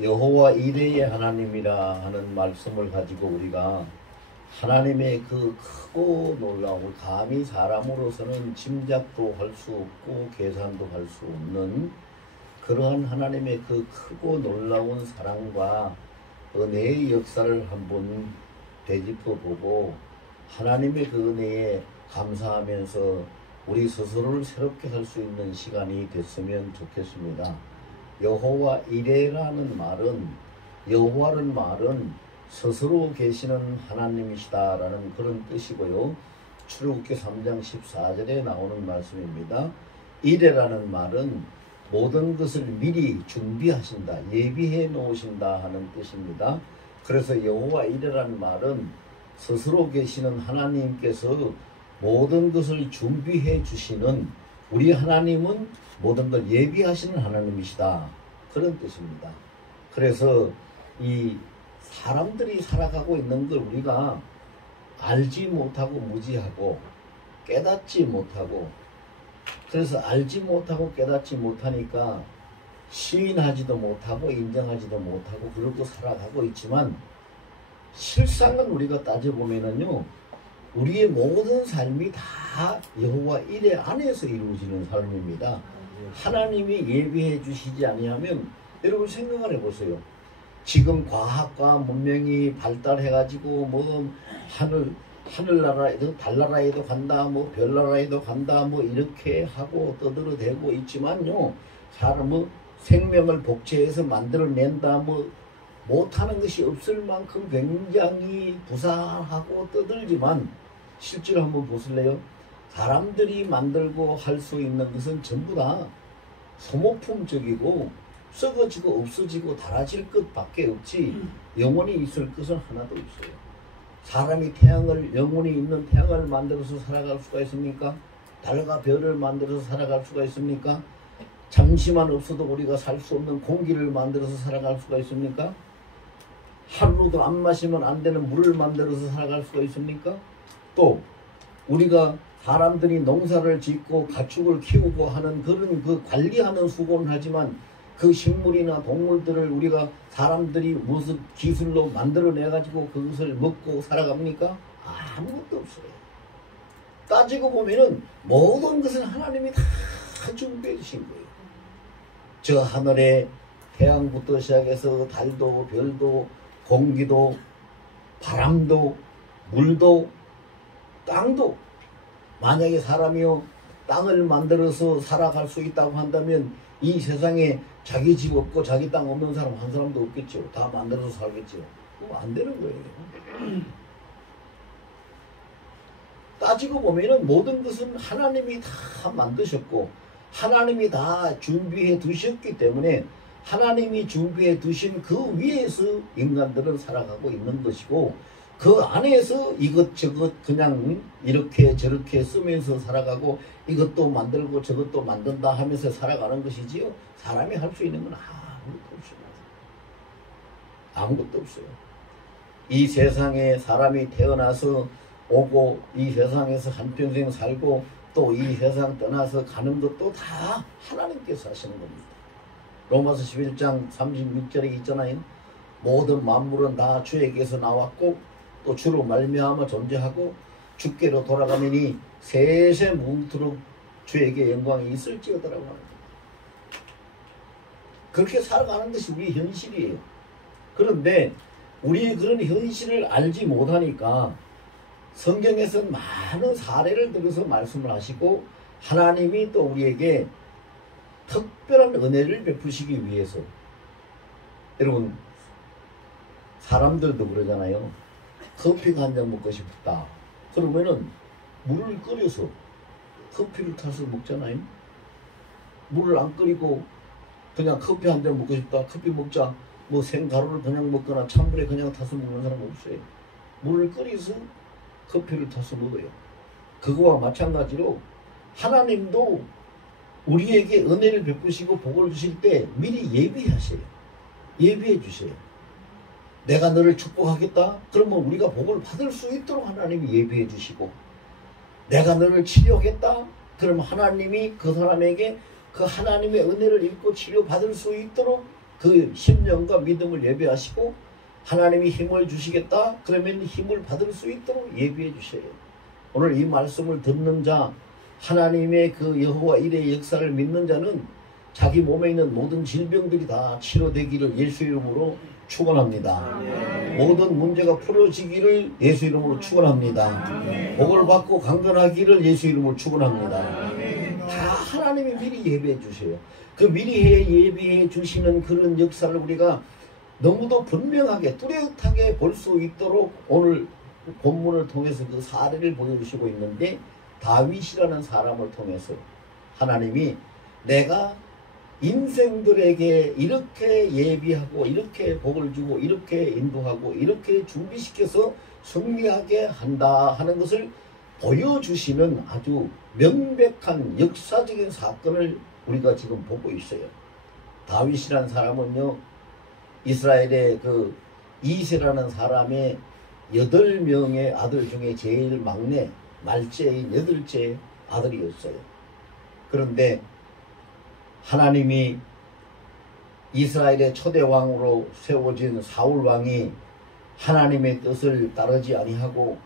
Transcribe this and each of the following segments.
여호와 이레의 하나님이라 하는 말씀을 가지고 우리가 하나님의 그 크고 놀라운 감히 사람으로서는 짐작도 할 수 없고 계산도 할 수 없는 그러한 하나님의 그 크고 놀라운 사랑과 은혜의 역사를 한번 되짚어보고 하나님의 그 은혜에 감사하면서 우리 스스로를 새롭게 할 수 있는 시간이 됐으면 좋겠습니다. 여호와 이레라는 말은 여호와는 말은 스스로 계시는 하나님이시다라는 그런 뜻이고요. 출애굽기 3장 14절에 나오는 말씀입니다. 이레라는 말은 모든 것을 미리 준비하신다, 예비해 놓으신다 하는 뜻입니다. 그래서 여호와 이레라는 말은 스스로 계시는 하나님께서 모든 것을 준비해 주시는 우리 하나님은 모든 걸 예비하시는 하나님이시다. 그런 뜻입니다. 그래서 이 사람들이 살아가고 있는 걸 우리가 알지 못하고 무지하고 깨닫지 못하고 그래서 알지 못하고 깨닫지 못하니까 시인하지도 못하고 인정하지도 못하고 그러고 살아가고 있지만 실상은 우리가 따져보면은요 우리의 모든 삶이 다 여호와 이레 안에서 이루어지는 삶입니다. 하나님이 예비해 주시지 아니하면 여러분 생각을 해보세요. 지금 과학과 문명이 발달해가지고 뭐 하늘나라에도 달나라에도 간다, 뭐 별나라에도 간다, 뭐 이렇게 하고 떠들어대고 있지만요, 사람 뭐 생명을 복제해서 만들어낸다, 뭐 못하는 것이 없을 만큼 굉장히 부사하고 떠들지만 실제로 한번 보실래요? 사람들이 만들고 할 수 있는 것은 전부 다 소모품적이고 썩어지고 없어지고 닳아질 것밖에 없지 영원히 있을 것은 하나도 없어요. 사람이 태양을 영원히 있는 태양을 만들어서 살아갈 수가 있습니까? 달과 별을 만들어서 살아갈 수가 있습니까? 잠시만 없어도 우리가 살 수 없는 공기를 만들어서 살아갈 수가 있습니까? 하루도 안 마시면 안 되는 물을 만들어서 살아갈 수가 있습니까? 또 우리가 사람들이 농사를 짓고 가축을 키우고 하는 그런 그 관리하는 수고는 하지만 그 식물이나 동물들을 우리가 사람들이 무슨 기술로 만들어내 가지고 그것을 먹고 살아갑니까? 아무것도 없어요. 따지고 보면은 모든 것은 하나님이 다 준비해 주신 거예요. 저 하늘에 태양부터 시작해서 달도 별도 공기도 바람도 물도 땅도 만약에 사람이요 땅을 만들어서 살아갈 수 있다고 한다면 이 세상에 자기 집 없고 자기 땅 없는 사람 한 사람도 없겠죠. 다 만들어서 살겠죠. 그거 안 되는 거예요. 따지고 보면은 모든 것은 하나님이 다 만드셨고 하나님이 다 준비해 두셨기 때문에 하나님이 준비해 두신 그 위에서 인간들은 살아가고 있는 것이고 그 안에서 이것저것 그냥 이렇게 저렇게 쓰면서 살아가고 이것도 만들고 저것도 만든다 하면서 살아가는 것이지요. 사람이 할 수 있는 건 아무것도 없습니다. 아무것도 없어요. 이 세상에 사람이 태어나서 오고 이 세상에서 한평생 살고 또 이 세상 떠나서 가는 것도 다 하나님께서 하시는 겁니다. 로마서 11장 36절에 있잖아요. 모든 만물은 다 주에게서 나왔고 또 주로 말미암아 존재하고 주께로 돌아가느니 세세 무궁토록 주에게 영광이 있을지어다라고 하는 겁니다. 그렇게 살아가는 것이 우리의 현실이에요. 그런데 우리의 그런 현실을 알지 못하니까 성경에서는 많은 사례를 들어서 말씀을 하시고 하나님이 또 우리에게 특별한 은혜를 베푸시기 위해서 여러분 사람들도 그러잖아요. 커피가 한 잔 먹고 싶다. 그러면은 물을 끓여서 커피를 타서 먹잖아요. 물을 안 끓이고 그냥 커피 한 잔 먹고 싶다. 커피 먹자. 뭐 생가루를 그냥 먹거나 찬물에 그냥 타서 먹는 사람 없어요. 물을 끓여서 커피를 타서 먹어요. 그거와 마찬가지로 하나님도 우리에게 은혜를 베푸시고 복을 주실 때 미리 예비하세요. 예비해 주세요. 내가 너를 축복하겠다. 그러면 우리가 복을 받을 수 있도록 하나님이 예비해 주시고 내가 너를 치료하겠다. 그러면 하나님이 그 사람에게 그 하나님의 은혜를 입고 치료받을 수 있도록 그 심령과 믿음을 예배하시고 하나님이 힘을 주시겠다 그러면 힘을 받을 수 있도록 예비해 주셔요. 오늘 이 말씀을 듣는 자, 하나님의 그 여호와 일의 역사를 믿는 자는 자기 몸에 있는 모든 질병들이 다 치료되기를 예수 이름으로 축원합니다. 모든 문제가 풀어지기를 예수 이름으로 축원합니다. 복을 받고 강건하기를 예수 이름으로 축원합니다. 다 하나님이 미리 예비해 주세요. 그 미리 예비해 주시는 그런 역사를 우리가 너무도 분명하게 뚜렷하게 볼 수 있도록 오늘 본문을 통해서 그 사례를 보여주시고 있는데, 다윗이라는 사람을 통해서 하나님이 내가 인생들에게 이렇게 예비하고 이렇게 복을 주고 이렇게 인도하고 이렇게 준비시켜서 승리하게 한다 하는 것을 보여주시는 아주 명백한 역사적인 사건을 우리가 지금 보고 있어요. 다윗이라는 사람은요, 이스라엘의 그 이새라는 사람의 8명의 아들 중에 제일 막내, 말째인 8째 아들이었어요. 그런데 하나님이 이스라엘의 초대 왕으로 세워진 사울 왕이 하나님의 뜻을 따르지 아니하고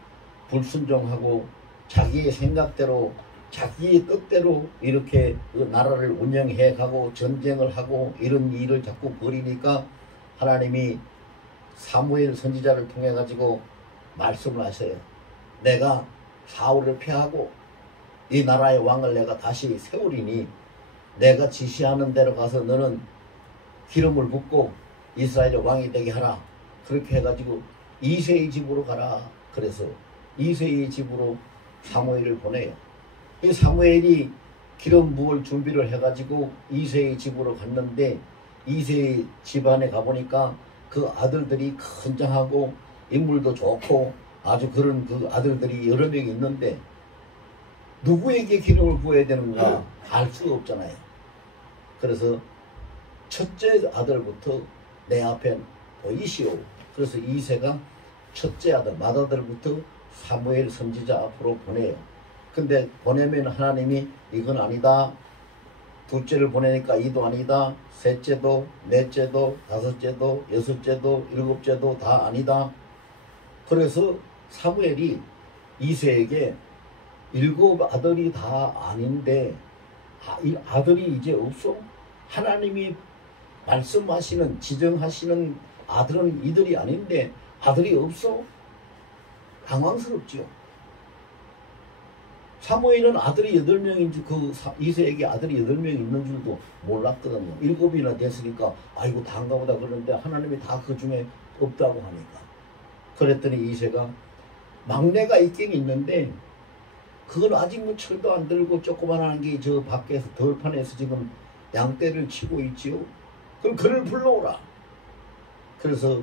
불순종하고 자기의 생각대로 자기의 뜻대로 이렇게 그 나라를 운영해 가고 전쟁을 하고 이런 일을 자꾸 벌이니까 하나님이 사무엘 선지자를 통해 가지고 말씀을 하셔요. 내가 사울을 패하고 이 나라의 왕을 내가 다시 세우리니 내가 지시하는 대로 가서 너는 기름을 붓고 이스라엘의 왕이 되게 하라. 그렇게 해가지고 이새의 집으로 가라. 그래서 이새의 집으로 사무엘을 보내요. 이 사무엘이 기름 부을 준비를 해가지고 이새의 집으로 갔는데, 이새의 집안에 가보니까 그 아들들이 건장하고 인물도 좋고 아주 그런 그 아들들이 여러 명이 있는데 누구에게 기름을 부어야 되는가 알 수가 없잖아요. 그래서 첫째 아들부터 내 앞에 보이시오. 그래서 이새가 첫째 아들 맏아들부터 사무엘 선지자 앞으로 보내요. 근데 보내면 하나님이 이건 아니다. 둘째를 보내니까 이도 아니다. 셋째도, 넷째도, 다섯째도, 여섯째도, 일곱째도 다 아니다. 그래서 사무엘이 이새에게 7 아들이 다 아닌데 아들이 이제 없어? 하나님이 말씀하시는 지정하시는 아들은 이들이 아닌데 아들이 없어? 당황스럽지요. 사무엘은 아들이 8명인지 그 이새에게 아들이 8명 있는 줄도 몰랐거든요. 7이나 됐으니까 아이고 다인가 보다 그러는데 하나님이 다 그 중에 없다고 하니까. 그랬더니 이새가 막내가 있긴 있는데 그건 아직 뭐 철도 안 들고 조그만한 게 저 밖에서 덜판에서 지금 양떼를 치고 있지요. 그럼 그를 불러오라. 그래서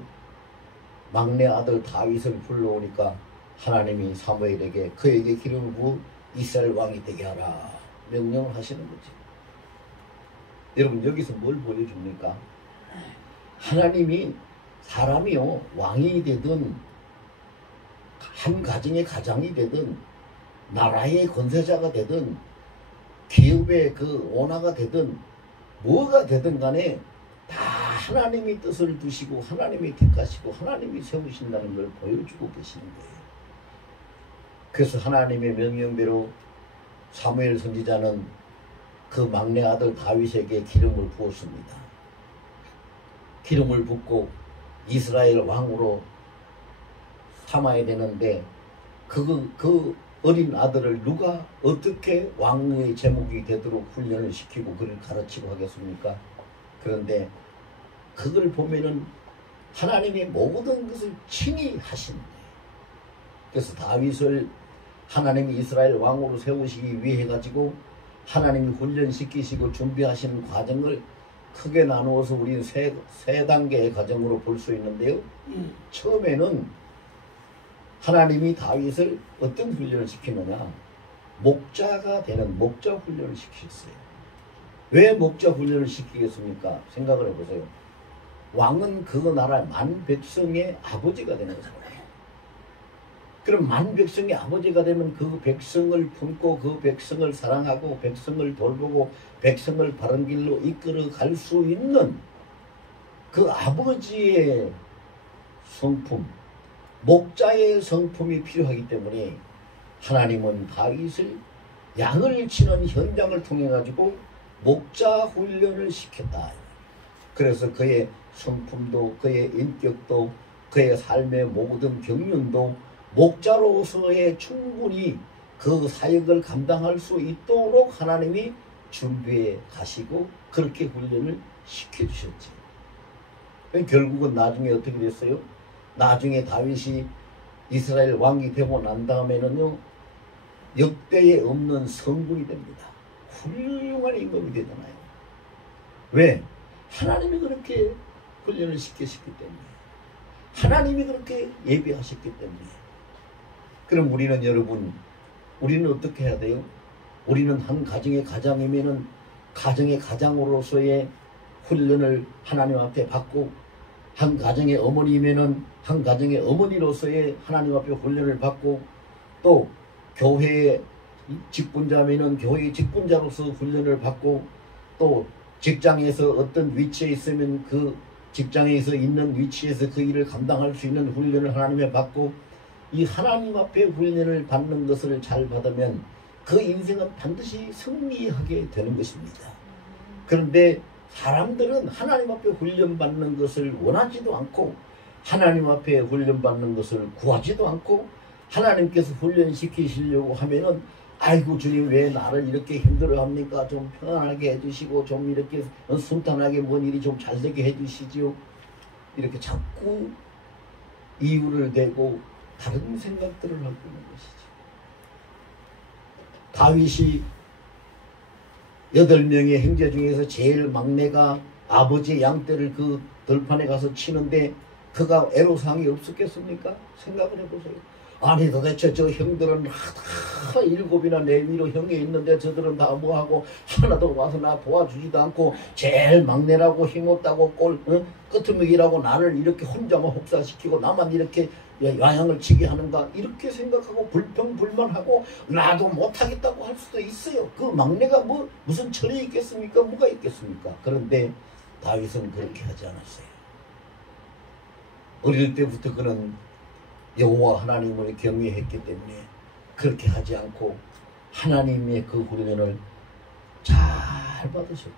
막내 아들 다윗을 불러오니까 하나님이 사무엘에게 그에게 기름을 부어 이스라엘 왕이 되게 하라 명령을 하시는 거죠. 여러분 여기서 뭘 보여줍니까? 하나님이 사람이요 왕이 되든 한 가정의 가장이 되든 나라의 권세자가 되든 기업의 그 오너가 되든 뭐가 되든 간에 다 하나님이 뜻을 두시고 하나님이 택하시고 하나님이 세우신다는 걸 보여주고 계시는 거예요. 그래서 하나님의 명령대로 사무엘 선지자는 그 막내 아들 다윗에게 기름을 부었습니다. 기름을 붓고 이스라엘 왕으로 삼아야 되는데 그 어린 아들을 누가 어떻게 왕의 제목이 되도록 훈련을 시키고 그를 가르치고 하겠습니까? 그런데 그걸 보면은 하나님이 모든 것을 친히 하신 거예요. 그래서 다윗을 하나님이 이스라엘 왕으로 세우시기 위해 가지고 하나님이 훈련시키시고 준비하시는 과정을 크게 나누어서 우리는 세 단계의 과정으로 볼 수 있는데요. 처음에는 하나님이 다윗을 어떤 훈련을 시키느냐, 목자가 되는 목자 훈련을 시켰어요. 왜 목자 훈련을 시키겠습니까? 생각을 해보세요. 왕은 그 나라 만 백성의 아버지가 되는 거잖아요. 그럼 만 백성의 아버지가 되면 그 백성을 품고 그 백성을 사랑하고 백성을 돌보고 백성을 바른 길로 이끌어 갈 수 있는 그 아버지의 성품, 목자의 성품이 필요하기 때문에 하나님은 다윗을 양을 치는 현장을 통해 가지고 목자 훈련을 시켰다. 그래서 그의 성품도 그의 인격도 그의 삶의 모든 경륜도 목자로서의 충분히 그 사역을 감당할 수 있도록 하나님이 준비해 가시고 그렇게 훈련을 시켜주셨지. 결국은 나중에 어떻게 됐어요? 나중에 다윗이 이스라엘 왕이 되고 난 다음에는요, 역대에 없는 성군이 됩니다. 훌륭한 임금이 되잖아요. 왜? 하나님이 그렇게 훈련을 시키셨기 때문에, 하나님이 그렇게 예비하셨기 때문에. 그럼 우리는 여러분, 우리는 어떻게 해야 돼요? 우리는 한 가정의 가장이면은 가정의 가장으로서의 훈련을 하나님 앞에 받고, 한 가정의 어머니면은 한 가정의 어머니로서의 하나님 앞에 훈련을 받고, 또 교회의 직분자면은 교회의 직분자로서 훈련을 받고, 또 직장에서 어떤 위치에 있으면 그 직장에서 있는 위치에서 그 일을 감당할 수 있는 훈련을 하나님에 받고, 이 하나님 앞에 훈련을 받는 것을 잘 받으면 그 인생은 반드시 승리하게 되는 것입니다. 그런데 사람들은 하나님 앞에 훈련받는 것을 원하지도 않고, 하나님 앞에 훈련받는 것을 구하지도 않고, 하나님께서 훈련시키시려고 하면은 아이고 주님 왜 나를 이렇게 힘들어합니까? 좀 편안하게 해주시고 좀 이렇게 순탄하게 뭔 일이 좀 잘되게 해주시지요. 이렇게 자꾸 이유를 대고 다른 생각들을 하고 있는 것이죠. 다윗이 8명의 형제 중에서 제일 막내가 아버지의 양떼를 그 들판에 가서 치는데 그가 애로사항이 없었겠습니까? 생각을 해보세요. 아니 도대체 저 형들은 다 7이나 4위로 형이 있는데 저들은 다 뭐하고 하나도 와서 나 도와주지도 않고 제일 막내라고 힘없다고 끄트먹이라고 나를 이렇게 혼자만 혹사시키고 나만 이렇게 야양을 치게 하는가, 이렇게 생각하고 불평불만하고 나도 못하겠다고 할 수도 있어요. 그 막내가 무슨 철이 있겠습니까? 뭐가 있겠습니까? 그런데 다윗은 그렇게 하지 않았어요. 어릴 때부터 그는 여호와 하나님을 경외했기 때문에 그렇게 하지 않고 하나님의 그 훈련을 잘 받으셨죠.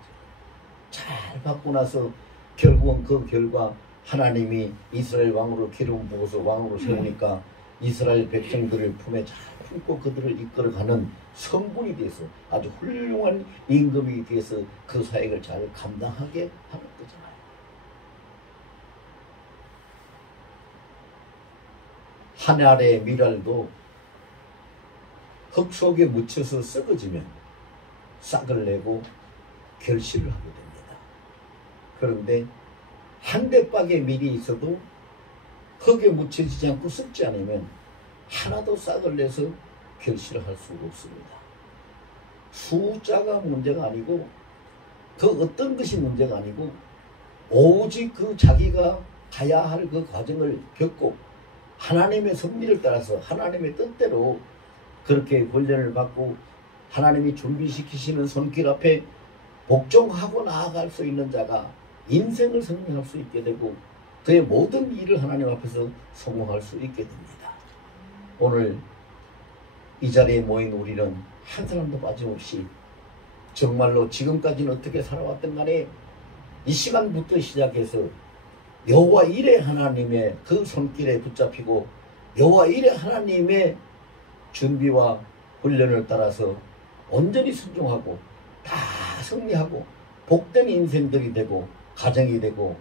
잘 받고 나서 결국은 그 결과 하나님이 이스라엘 왕으로 기름 부어서 왕으로 세우니까 이스라엘 백성들을 품에 잘 품고 그들을 이끌어가는 성군이 돼서 아주 훌륭한 임금이 돼서 그 사역을 잘 감당하게 하는 거잖아요. 하늘의 밀알도 흙 속에 묻혀서 썩어지면 싹을 내고 결실을 하게 됩니다. 그런데 한 대박의 밀이 있어도 흙에 묻혀지지 않고 썩지 않으면 하나도 싹을 내서 결실을 할 수가 없습니다. 숫자가 문제가 아니고 그 어떤 것이 문제가 아니고 오직 그 자기가 가야 할 그 과정을 겪고 하나님의 섭리를 따라서 하나님의 뜻대로 그렇게 훈련을 받고 하나님이 준비시키시는 손길 앞에 복종하고 나아갈 수 있는 자가 인생을 성공할 수 있게 되고 그의 모든 일을 하나님 앞에서 성공할 수 있게 됩니다. 오늘 이 자리에 모인 우리는 한 사람도 빠짐없이 정말로 지금까지는 어떻게 살아왔든 간에 이 시간부터 시작해서 여호와 일의 하나님의 그 손길에 붙잡히고 여호와 일의 하나님의 준비와 훈련을 따라서 온전히 순종하고 다 승리하고 복된 인생들이 되고 가정이 되고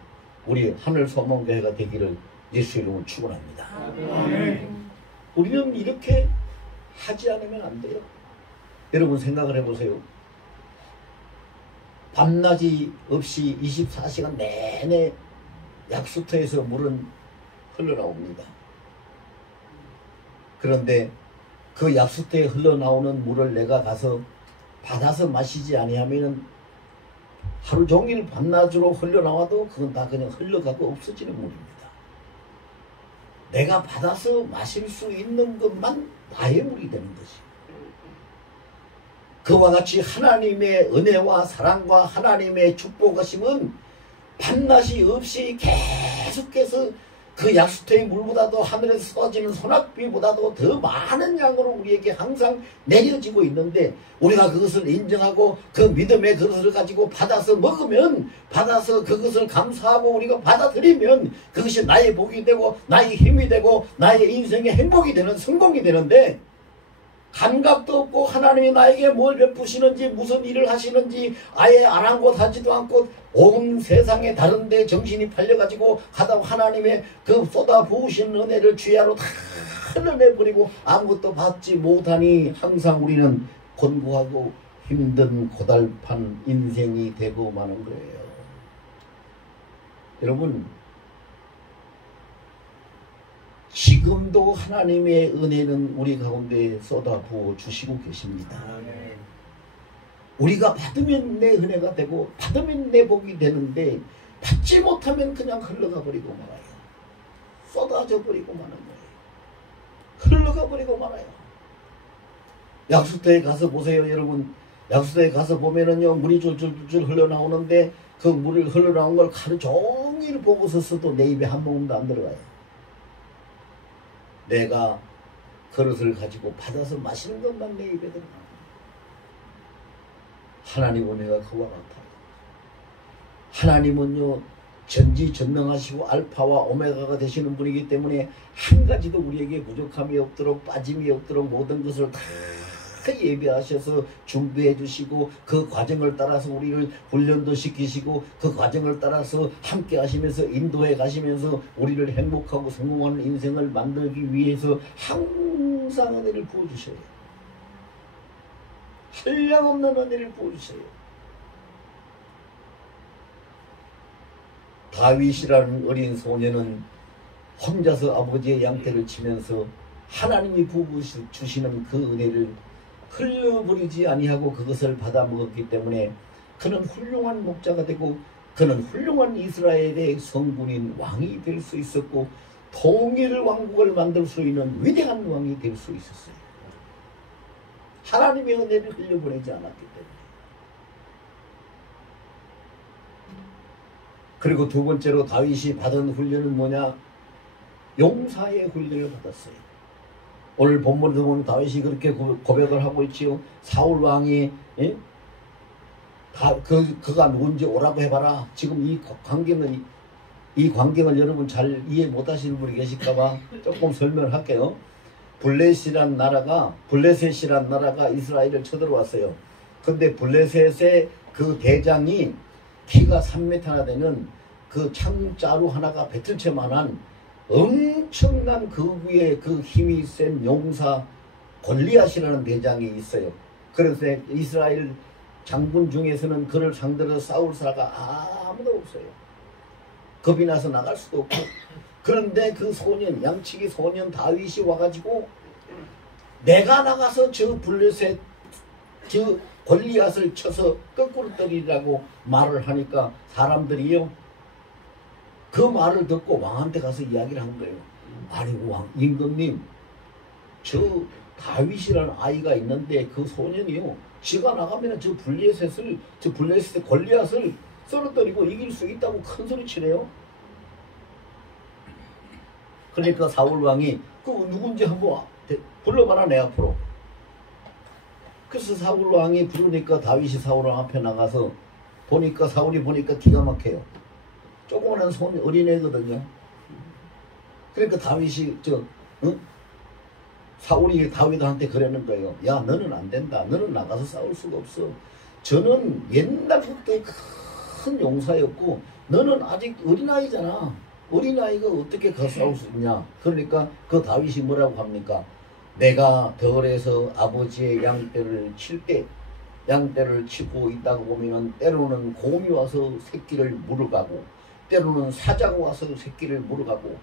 우리 하늘 소망교회가 되기를 예수 이름으로 축원합니다. 우리는 이렇게 하지 않으면 안 돼요. 여러분 생각을 해보세요. 밤낮이 없이 24시간 내내 약수터에서 물은 흘러나옵니다. 그런데 그 약수터에 흘러나오는 물을 내가 가서 받아서 마시지 아니하면 하루 종일 밤낮으로 흘러나와도 그건 다 그냥 흘러가고 없어지는 물입니다. 내가 받아서 마실 수 있는 것만 나의 물이 되는 것이. 그와 같이 하나님의 은혜와 사랑과 하나님의 축복하심은 밤낮이 없이 계속해서 그 약수터의 물보다도 하늘에서 쏟아지는 소낙비보다도 더 많은 양으로 우리에게 항상 내려지고 있는데 우리가 그것을 인정하고 그 믿음의 그릇을 가지고 받아서 먹으면 받아서 그것을 감사하고 우리가 받아들이면 그것이 나의 복이 되고 나의 힘이 되고 나의 인생의 행복이 되는 성공이 되는데 감각도 없고 하나님이 나에게 뭘 베푸시는지 무슨 일을 하시는지 아예 아랑곳하지도 않고 온 세상에 다른 데 정신이 팔려가지고 가다 하나님의 그 쏟아 부으신 은혜를 주야로 다 흘러내버리고 아무것도 받지 못하니 항상 우리는 곤고하고 힘든 고달판 인생이 되고 마는 거예요. 여러분, 지금도 하나님의 은혜는 우리 가운데 쏟아 부어 주시고 계십니다. 우리가 받으면 내 은혜가 되고 받으면 내 복이 되는데 받지 못하면 그냥 흘러가 버리고 말아요. 쏟아져 버리고 마는 거예요. 흘러가 버리고 말아요. 약수터에 가서 보세요, 여러분. 약수터에 가서 보면은요, 물이 줄줄줄 흘러나오는데 그 물을 흘러나온 걸 하루 종일 보고서 써도 내 입에 한 모금도 안 들어가요. 내가 그릇을 가지고 받아서 마시는 것만 내 입에 들어가. 하나님 은혜가 그와 같아요. 하나님은요, 전지전능하시고 알파와 오메가가 되시는 분이기 때문에 한 가지도 우리에게 부족함이 없도록 빠짐이 없도록 모든 것을 다 예배하셔서 준비해 주시고 그 과정을 따라서 우리를 훈련도 시키시고 그 과정을 따라서 함께 하시면서 인도해 가시면서 우리를 행복하고 성공하는 인생을 만들기 위해서 항상 은혜를 부어주셔요. 한량없는 은혜를 부어주셔요. 다윗이라는 어린 소년은 혼자서 아버지의 양떼를 치면서 하나님이 부어주시는 그 은혜를 흘려버리지 아니하고 그것을 받아 먹었기 때문에 그는 훌륭한 목자가 되고 그는 훌륭한 이스라엘의 성군인 왕이 될 수 있었고 통일 왕국을 만들 수 있는 위대한 왕이 될 수 있었어요. 하나님의 은혜를 흘려보내지 않았기 때문에. 그리고 두 번째로 다윗이 받은 훈련은 뭐냐? 용사의 훈련을 받았어요. 오늘 본문에도 보면 다윗이 그렇게 고백을 하고 있지요. 사울 왕이 그가 누군지 오라고 해봐라. 지금 이 광경을 여러분 잘 이해 못하시는 분이 계실까봐 조금 설명을 할게요. 블레셋이란 나라가 이스라엘을 쳐들어왔어요. 근데 블레셋의 그 대장이 키가 3m나 되는 그 창자루 하나가 배틀채만한 엄청난 그 위에 그 힘이 센 용사 골리앗이라는 대장이 있어요. 그래서 이스라엘 장군 중에서는 그를 상대로 싸울 사람가 아무도 없어요. 겁이 나서 나갈 수도 없고. 그런데 그 소년, 양치기 소년 다윗이 와가지고 내가 나가서 저 블레셋 저 골리앗을 쳐서 거꾸로 때리라고 말을 하니까 사람들이요, 그 말을 듣고 왕한테 가서 이야기를 한 거예요. 아니 왕 임금님, 저 다윗이라는 아이가 있는데 그 소년이요, 지가 나가면 저 블레셋 골리앗을 썰어뜨리고 이길 수 있다고 큰 소리 치네요. 그러니까 사울 왕이 그 누군지 한번 불러봐라 내 앞으로. 그래서 사울 왕이 부르니까 다윗이 사울 왕 앞에 나가서 보니까 사울이 보니까 기가 막혀요. 조그만한 어린애거든요. 그러니까 다윗이 사울이 다윗한테 그러는 거예요. 야, 너는 안 된다. 너는 나가서 싸울 수가 없어. 저는 옛날부터 큰 용사였고 너는 아직 어린아이잖아. 어린아이가 어떻게 가서 싸울 수 있냐. 그러니까 그 다윗이 뭐라고 합니까? 내가 들에서 아버지의 양떼를 칠 때 양떼를 치고 있다고 보면은 때로는 곰이 와서 새끼를 물어가고 때로는 사자가 와서 새끼를 물어가고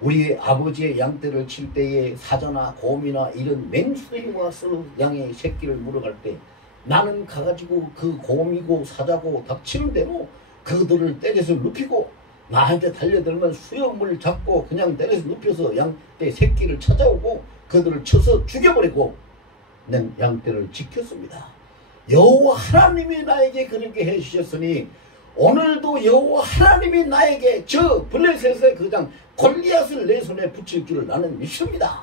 우리 아버지의 양떼를 칠 때에 사자나 곰이나 이런 맹수들이 와서 양의 새끼를 물어갈 때 나는 가가지고 그 곰이고 사자고 닥치는 대로 그들을 때려서 눕히고 나한테 달려들면 수염을 잡고 그냥 때려서 눕혀서 양떼 새끼를 찾아오고 그들을 쳐서 죽여버리고 난 양떼를 지켰습니다. 여호와 하나님이 나에게 그렇게 해주셨으니 오늘도 여호와 하나님이 나에게 저 블레셋의 그장 골리앗을 내 손에 붙일 줄을 나는 믿습니다.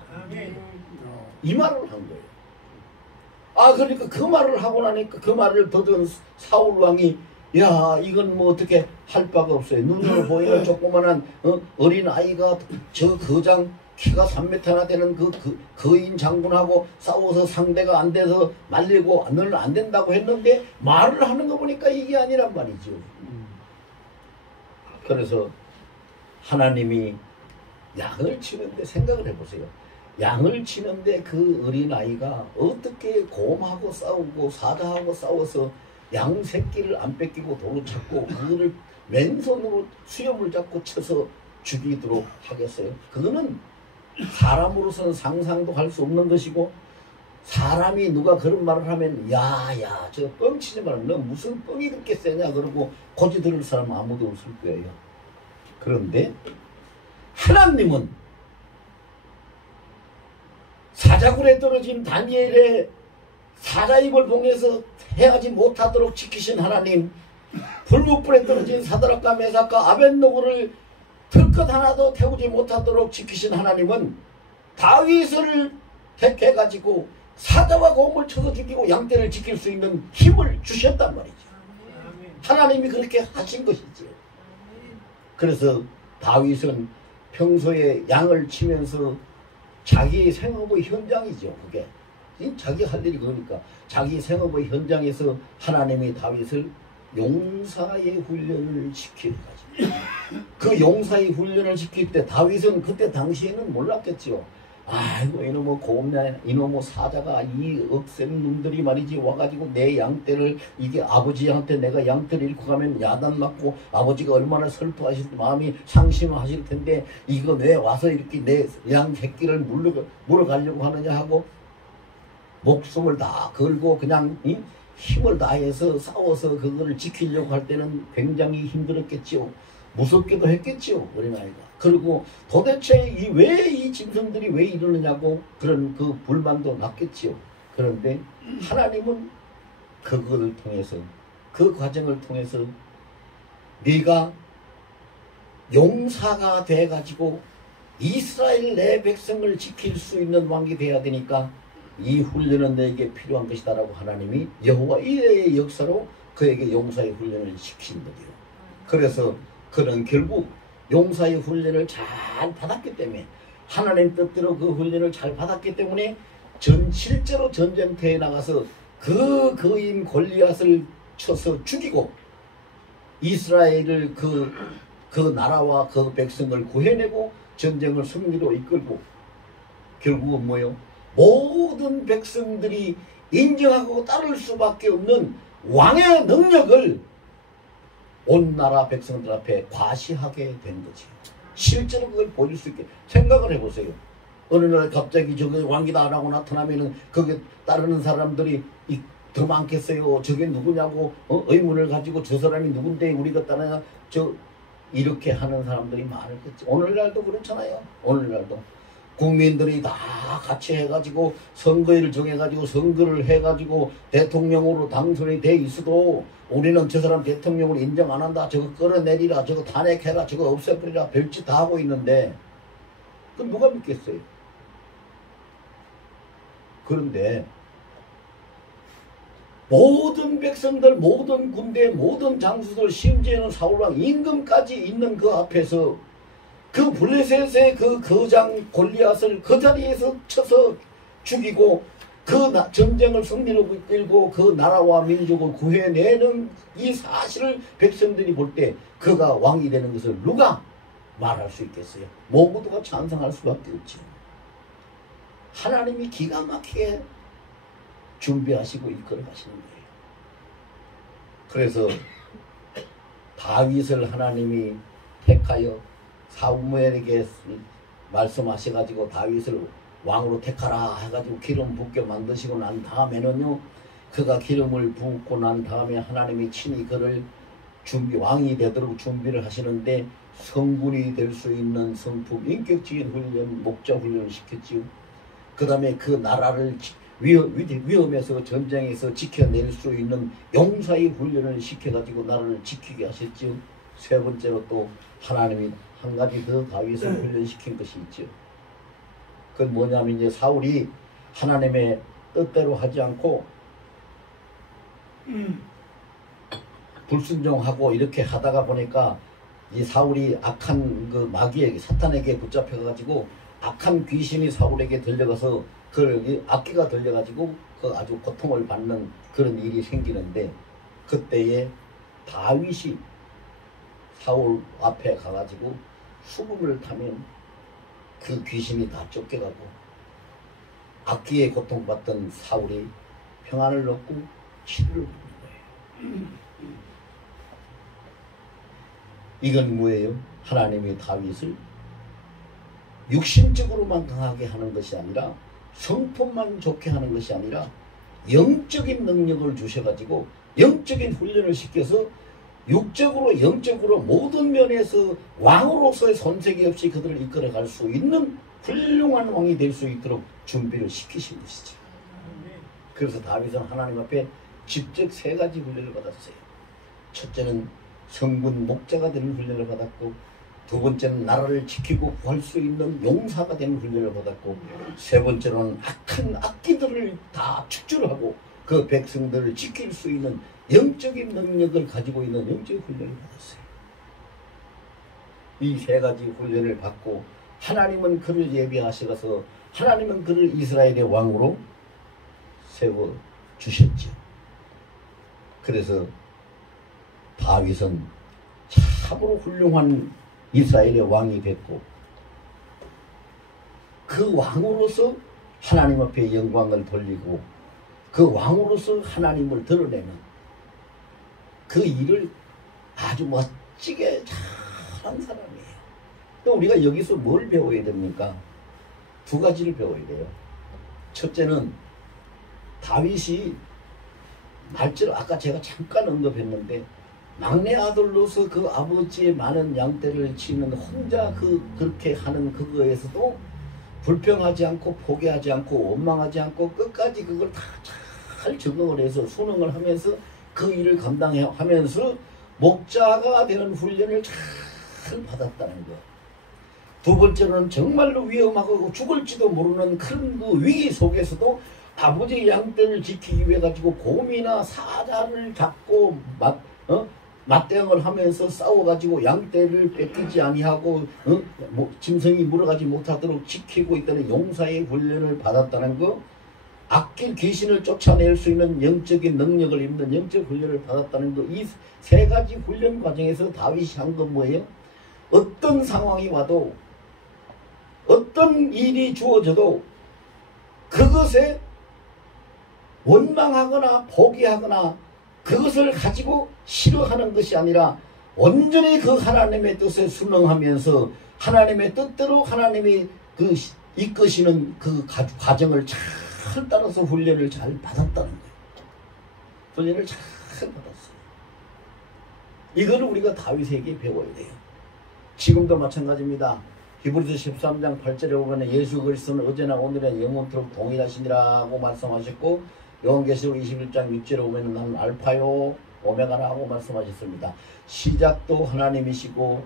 이 말을 한 거예요. 그러니까 그 말을 하고 나니까 그 말을 듣은 사울 왕이 야 이건 뭐 어떻게 할 바가 없어요. 눈으로 보이는 조그만한 어린 아이가 저 거장 키가 3m나 되는 거인 장군하고 싸워서 상대가 안 돼서 말리고 너는 안 된다고 했는데 말을 하는 거 보니까 이게 아니란 말이죠. 그래서 하나님이 양을 치는데 생각을 해보세요. 양을 치는데 그 어린아이가 어떻게 곰하고 싸우고 사자하고 싸워서 양 새끼를 안 뺏기고 도로 찾고 그거를 왼손으로 수염을 잡고 쳐서 죽이도록 하겠어요? 그거는 사람으로서는 상상도 할 수 없는 것이고, 사람이 누가 그런 말을 하면 야야 저 뻥치지 마라, 너 무슨 뻥이 그렇게 세냐 그러고 고지 들을 사람 아무도 없을 거예요. 그런데 하나님은 사자굴에 떨어진 다니엘의 사자입을 봉해서 해하지 못하도록 지키신 하나님, 불못불에 떨어진 사드락과 메삭과 아벳노고를 들것 하나도 태우지 못하도록 지키신 하나님은 다윗을 택해가지고 사자와 곰을 쳐서 죽이고 양떼를 지킬 수 있는 힘을 주셨단 말이죠. 하나님이 그렇게 하신 것이지요. 그래서 다윗은 평소에 양을 치면서 자기 생업의 현장이죠. 그게 자기 할 일이 그러니까 자기 생업의 현장에서 하나님이 다윗을 용사의 훈련을 시키는 거죠. 그 용사의 훈련을 시킬 때 다윗은 그때 당시에는 몰랐겠죠. 아이고 이놈의 곰냐 이놈의 사자가 이 억센 놈들이 말이지 와가지고 내 양떼를, 이게 아버지한테 내가 양떼를 잃고 가면 야단 맞고 아버지가 얼마나 슬퍼하실 마음이 상심하실 텐데 이거 왜 와서 이렇게 내 양 새끼를 물어가려고 하느냐 하고 목숨을 다 걸고 그냥 힘을 다해서 싸워서 그거를 지키려고 할 때는 굉장히 힘들었겠지요. 무섭기도 했겠지요, 어린아이가. 그리고 도대체 왜 이 짐승들이 왜 이러느냐고 그런 그 불만도 났겠지요. 그런데 하나님은 그거를 통해서, 그 과정을 통해서 네가 용사가 돼가지고 이스라엘 내 백성을 지킬 수 있는 왕이 돼야 되니까 이 훈련은 너에게 필요한 것이다 라고 하나님이 여호와 이레의 역사로 그에게 용사의 훈련을 시킨 거죠. 그래서 그는 결국 용사의 훈련을 잘 받았기 때문에, 하나님 뜻대로 그 훈련을 잘 받았기 때문에 실제로 전쟁터에 나가서 그 거인 골리앗을 쳐서 죽이고 이스라엘을 그 나라와 그 백성을 구해내고 전쟁을 승리로 이끌고 결국은 뭐요? 모든 백성들이 인정하고 따를 수밖에 없는 왕의 능력을 온 나라 백성들 앞에 과시하게 된 거지. 실제로 그걸 보일 수 있게 생각을 해보세요. 어느 날 갑자기 저게 왕이다 라고 나타나면은 거기에 따르는 사람들이 더 많겠어요. 저게 누구냐고 의문을 가지고 저 사람이 누군데 우리가 따르냐 이렇게 하는 사람들이 많을겠지. 오늘날도 그렇잖아요. 오늘날도 국민들이 다 같이 해가지고 선거일을 정해가지고 선거를 해가지고 대통령으로 당선이 돼 있어도 우리는 저 사람 대통령을 인정 안 한다, 저거 끌어내리라, 저거 탄핵해라, 저거 없애버리라, 별짓 다 하고 있는데 그럼 누가 믿겠어요? 그런데 모든 백성들, 모든 군대, 모든 장수들, 심지어는 사울왕 임금까지 있는 그 앞에서 그 블레셋의 그 거장 골리앗을 그 자리에서 쳐서 죽이고 그 전쟁을 승리로 이끌고 그 나라와 민족을 구해내는 이 사실을 백성들이 볼 때 그가 왕이 되는 것을 누가 말할 수 있겠어요? 모두가 찬성할 수밖에 없지. 하나님이 기가 막히게 준비하시고 이끌어 가시는 거예요. 그래서 다윗을 하나님이 택하여 사무엘에게 말씀하셔가지고 다윗을 왕으로 택하라 해가지고 기름 붓게 만드시고 난 다음에는요, 그가 기름을 붓고 난 다음에 하나님이 친히 그를 왕이 되도록 준비를 하시는데 성군이 될 수 있는 성품, 인격적인 훈련, 목자 훈련을 시켰지요. 그 다음에 그 나라를 위험에서 전쟁에서 지켜낼 수 있는 용사의 훈련을 시켜가지고 나라를 지키게 하셨지요. 세 번째로 또 하나님이 한 가지 더 다윗을 훈련시킨 것이 있죠. 그건 뭐냐면 이제 사울이 하나님의 뜻대로 하지 않고 불순종하고 이렇게 하다가 보니까 이 사울이 악한 그 마귀에게 사탄에게 붙잡혀가지고 악한 귀신이 사울에게 들려가서 그 악기가 들려가지고 그 아주 고통을 받는 그런 일이 생기는데 그때에 다윗이 사울 앞에 가가지고 수금을 타면 그 귀신이 다 쫓겨가고 악기에 고통받던 사울이 평안을 얻고 치료를 받는 거예요. 이건 뭐예요? 하나님이 다윗을 육신적으로만 강하게 하는 것이 아니라 성품만 좋게 하는 것이 아니라 영적인 능력을 주셔가지고 영적인 훈련을 시켜서 육적으로 영적으로 모든 면에서 왕으로서의 손색이 없이 그들을 이끌어갈 수 있는 훌륭한 왕이 될 수 있도록 준비를 시키신 것이죠. 그래서 다윗은 하나님 앞에 직접 세 가지 훈련을 받았어요. 첫째는 성군 목자가 되는 훈련을 받았고, 두 번째는 나라를 지키고 구할 수 있는 용사가 되는 훈련을 받았고, 세 번째로는 악한 악기들을 다 축출하고 그 백성들을 지킬 수 있는 영적인 능력을 가지고 있는 영적 훈련을 받았어요. 이 세 가지 훈련을 받고 하나님은 그를 예비하셔서 하나님은 그를 이스라엘의 왕으로 세워 주셨죠. 그래서 다윗은 참으로 훌륭한 이스라엘의 왕이 됐고, 그 왕으로서 하나님 앞에 영광을 돌리고 그 왕으로서 하나님을 드러내는 그 일을 아주 멋지게 잘한 사람이에요. 우리가 여기서 뭘 배워야 됩니까? 두 가지를 배워야 돼요. 첫째는 다윗이 말처럼 아까 제가 잠깐 언급했는데 막내 아들로서 그 아버지의 많은 양떼를 치는 혼자 그렇게 하는 그거에서도 불평하지 않고 포기하지 않고 원망하지 않고 끝까지 그걸 다 잘 적응을 해서 순응을 하면서 그 일을 감당하면서 목자가 되는 훈련을 잘 받았다는 거. 두 번째로는 정말로 위험하고 죽을지도 모르는 큰 그 위기 속에서도 아버지 양떼를 지키기 위해 가지고 곰이나 사자를 잡고 맞대응을 하면서 싸워가지고 양떼를 뺏기지 아니하고 짐승이 물어가지 못하도록 지키고 있다는 용사의 훈련을 받았다는 거, 악길 귀신을 쫓아낼 수 있는 영적인 능력을 입는 영적 훈련을 받았다는 거, 이 세 가지 훈련 과정에서 다윗이 한 건 뭐예요? 어떤 상황이 와도 어떤 일이 주어져도 그것에 원망하거나 포기하거나 그것을 가지고 싫어하는 것이 아니라 온전히 그 하나님의 뜻에 순응하면서 하나님의 뜻대로 하나님이 그 이끄시는 그 과정을 잘 따라서 훈련을 잘 받았다는 거예요. 훈련을 잘 받았어요. 이거를 우리가 다윗에게 배워야 돼요. 지금도 마찬가지입니다. 히브리서 13장 8절에 보면 예수 그리스도는 어제나 오늘이나 영원토록 동일하시니라고 말씀하셨고, 요한계시록 21장 6절에 보면 나는 알파요 오메가라고 말씀하셨습니다. 시작도 하나님이시고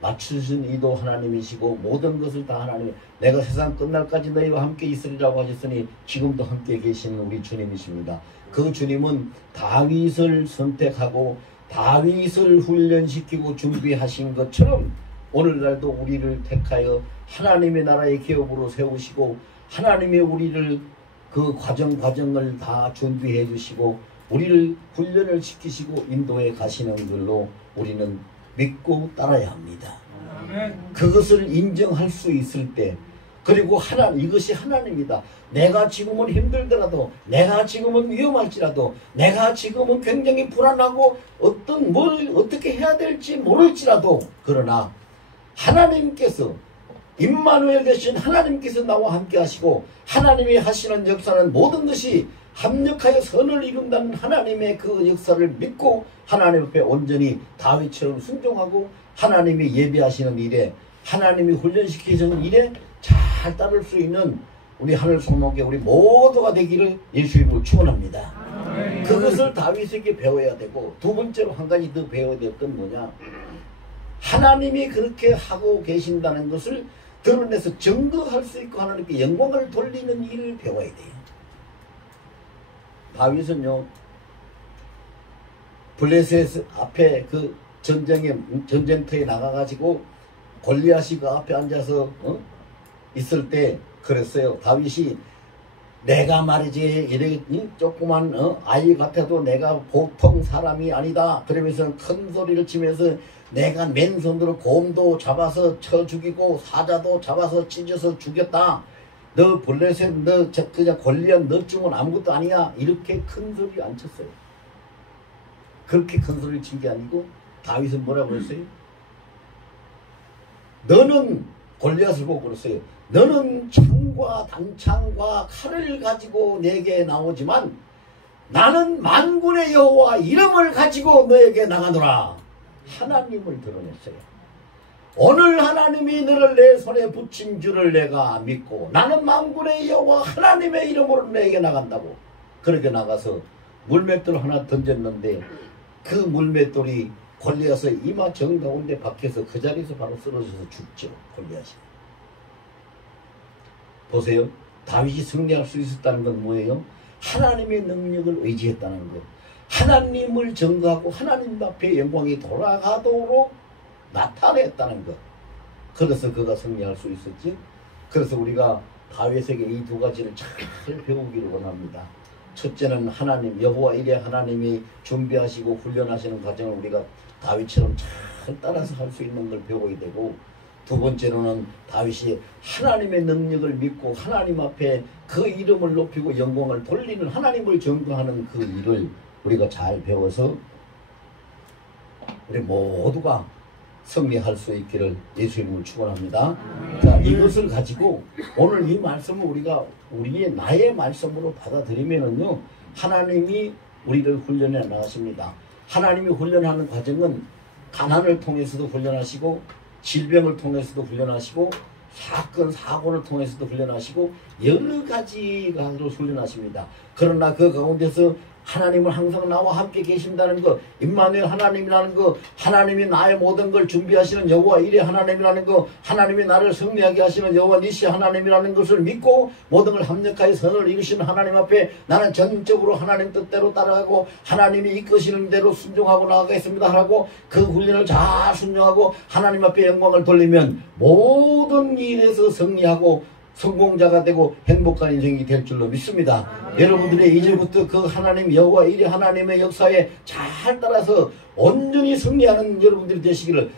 맞추신 이도 하나님이시고 모든 것을 다 하나님, 내가 세상 끝날까지 너희와 함께 있으리라고 하셨으니 지금도 함께 계시는 우리 주님이십니다. 그 주님은 다윗을 선택하고 다윗을 훈련시키고 준비하신 것처럼 오늘날도 우리를 택하여 하나님의 나라의 기업으로 세우시고 하나님이 우리를 그 과정을 다 준비해 주시고 우리를 훈련을 시키시고 인도해 가시는 걸로 우리는 믿고 따라야 합니다. 그것을 인정할 수 있을 때, 그리고 이것이 하나님이다. 내가 지금은 힘들더라도, 내가 지금은 위험할지라도, 내가 지금은 굉장히 불안하고 뭘 어떻게 해야 될지 모를지라도, 그러나 하나님께서 임마누엘 되신 하나님께서 나와 함께 하시고 하나님이 하시는 역사는 모든 것이 합력하여 선을 이룬다는 하나님의 그 역사를 믿고 하나님 앞에 온전히 다윗처럼 순종하고 하나님이 예비하시는 일에, 하나님이 훈련시키시는 일에 잘 따를 수 있는 우리 하늘 성목에 우리 모두가 되기를 예수 이름으로 축원합니다. 그것을 다윗에게 배워야 되고, 두 번째로 한 가지 더 배워야 될 건 뭐냐, 하나님이 그렇게 하고 계신다는 것을 드러내서 증거할 수 있고 하나님께 영광을 돌리는 일을 배워야 돼요. 다윗은요, 블레셋 앞에 그 전쟁터에 나가가지고 골리앗이 그 앞에 앉아서 있을 때 그랬어요. 다윗이 내가 말이지 이래 조그만 아이 같아도 내가 보통 사람이 아니다 그러면서 큰 소리를 치면서 내가 맨손으로 곰도 잡아서 쳐 죽이고 사자도 잡아서 찢어서 죽였다. 너 블레셋 너 그냥 골리앗 너쯤은 아무것도 아니야. 이렇게 큰 소리 안 쳤어요. 그렇게 큰 소리를 친 게 아니고 다윗은 뭐라고 그랬어요? 너는 골리앗을 보고 그랬어요. 너는 창과 단창과 칼을 가지고 내게 나오지만 나는 만군의 여호와 이름을 가지고 너에게 나가노라. 하나님을 드러냈어요. 오늘 하나님이 너를 내 손에 붙인 줄을 내가 믿고 나는 만군의 여호와 하나님의 이름으로 내게 나간다고. 그렇게 나가서 물맷돌 하나 던졌는데 그 물맷돌이 골리앗의 이마 정가운데 박혀서 그 자리에서 바로 쓰러져서 죽죠. 골리앗이. 보세요. 다윗이 승리할 수 있었다는 건 뭐예요? 하나님의 능력을 의지했다는 것. 하나님을 증거하고 하나님 앞에 영광이 돌아가도록 나타냈다는 것. 그래서 그가 승리할 수 있었지. 그래서 우리가 다윗에게 이 두 가지를 잘 배우기를 원합니다. 첫째는 하나님, 여호와 이레 하나님이 준비하시고 훈련하시는 과정을 우리가 다윗처럼 잘 따라서 할 수 있는 걸 배워야 되고, 두 번째로는 다윗이 하나님의 능력을 믿고 하나님 앞에 그 이름을 높이고 영광을 돌리는 하나님을 증거하는 그 일을 우리가 잘 배워서 우리 모두가 승리할 수 있기를 예수 이름으로 축원합니다. 자, 이것을 가지고 오늘 이 말씀을 우리가 나의 말씀으로 받아들이면은요, 하나님이 우리를 훈련해 나가십니다. 하나님이 훈련하는 과정은 가난을 통해서도 훈련하시고 질병을 통해서도 훈련하시고 사건 사고를 통해서도 훈련하시고 여러 가지가 훈련하십니다. 그러나 그 가운데서 하나님은 항상 나와 함께 계신다는 것, 임마누엘 하나님이라는 것, 하나님이 나의 모든 걸 준비하시는 여호와 이레 하나님이라는 것, 하나님이 나를 승리하게 하시는 여호와 니시 하나님이라는 것을 믿고 모든 걸 합력하여 선을 이루시는 하나님 앞에 나는 전적으로 하나님 뜻대로 따라가고 하나님이 이끄시는 대로 순종하고 나아가겠습니다 하라고 그 훈련을 잘 순종하고 하나님 앞에 영광을 돌리면 모든 일에서 승리하고 성공자가 되고 행복한 인생이 될 줄로 믿습니다. 여러분들의 이제부터 그 하나님 여호와 이레 하나님의 역사에 잘 따라서 온전히 승리하는 여러분들이 되시기를